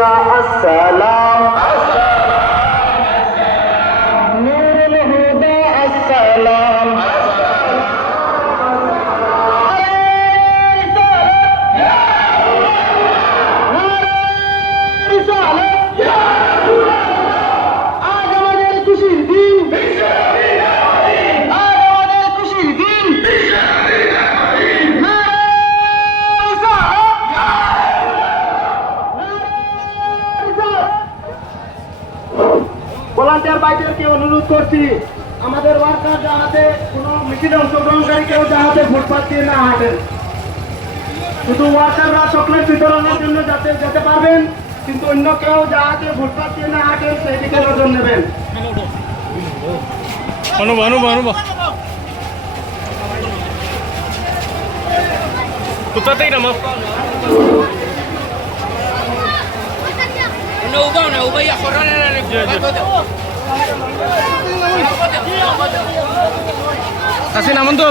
হুদা আসসালাম নূরুল হুদা আসসালাম আজ আমাদের খুশির দিন আজ আমাদের খুশির দিন ভলান্টিয়ার ভাইদেরকে অনুরোধ করছি আমাদের ওয়ার্কার যাহাতে কোনো মিছিলে অংশগ্রহণকারী কেউ যাহাতে ফুটপাত দিয়ে না হাঁটেন, শুধু ওয়ার্কাররা চকলেট বিতরণের জন্য যাতে যেতে পারবেন, কিন্তু অন্য কেউ যাহাতে ফুটপাত দিয়ে না হাঁটেন সেই দিকে নজর নেবেন। Una uva y a correr en el Kasih naman to.